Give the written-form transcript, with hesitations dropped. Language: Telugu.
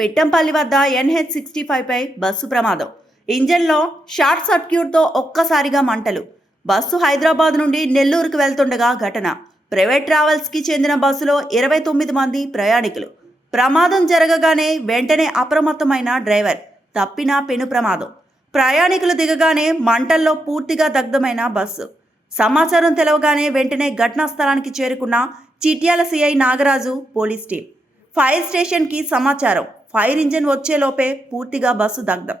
పిట్టంపల్లి వద్ద NH65 పై బస్సు ప్రమాదం. ఇంజన్లో షార్ట్ సర్క్యూట్తో ఒక్కసారిగా మంటలు. బస్సు హైదరాబాద్ నుండి నెల్లూరుకు వెళ్తుండగా ఘటన. ప్రైవేట్ ట్రావెల్స్కి చెందిన బస్సులో 29 మంది ప్రయాణికులు. ప్రమాదం జరగగానే వెంటనే అప్రమత్తమైన డ్రైవర్. తప్పిన పెను ప్రమాదం. ప్రయాణికులు దిగగానే మంటల్లో పూర్తిగా దగ్ధమైన బస్సు. సమాచారం తెలవగానే వెంటనే ఘటనా స్థలానికి చేరుకున్న Chityal CI Nagaraju, police team. Fire స్టేషన్కి సమాచారం. ఫైర్ ఇంజిన్ వచ్చేలోపే పూర్తిగా బస్సు దగ్ధం.